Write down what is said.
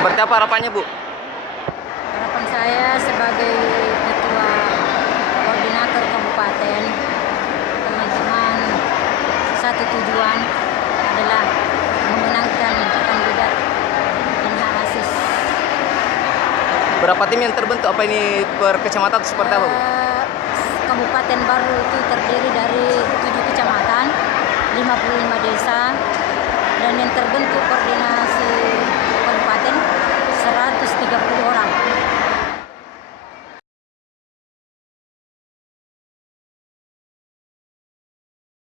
Seperti apa harapannya, Bu? Harapan saya sebagai ketua koordinator kabupaten, teman-teman satu tujuan adalah memenangkan kandidat Inha Asis. Berapa tim yang terbentuk? Apa ini per kecamatan seperti apa, Bu? Kabupaten Baru itu terdiri dari 7 kecamatan, 55 desa, dan yang terbentuk